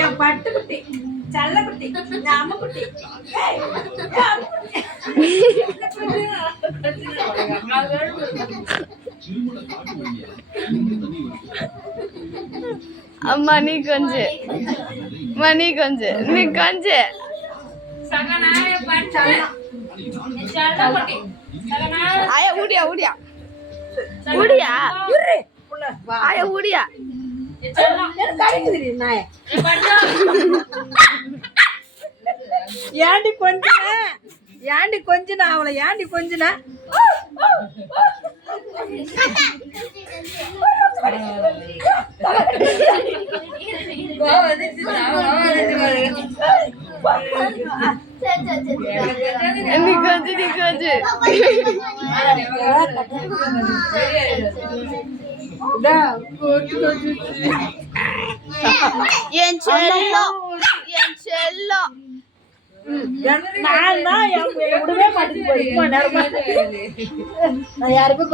என் பட்டுக்குட்டி செல்லக்குட்டி அம்முக்குட்டி அம்மா நீ கொஞ்சம் நீ கொஞ்சம் ஆயா ஊடியா ஊடியா ஊடியா ஆயா ஊடியா ஏண்டி கொஞ்சம் அவளை ஏண்டி கொஞ்சம் நீ கொஞ்சம் என் செல்லம் நான் தான் விடவே மாட்டேன் யாருக்கும்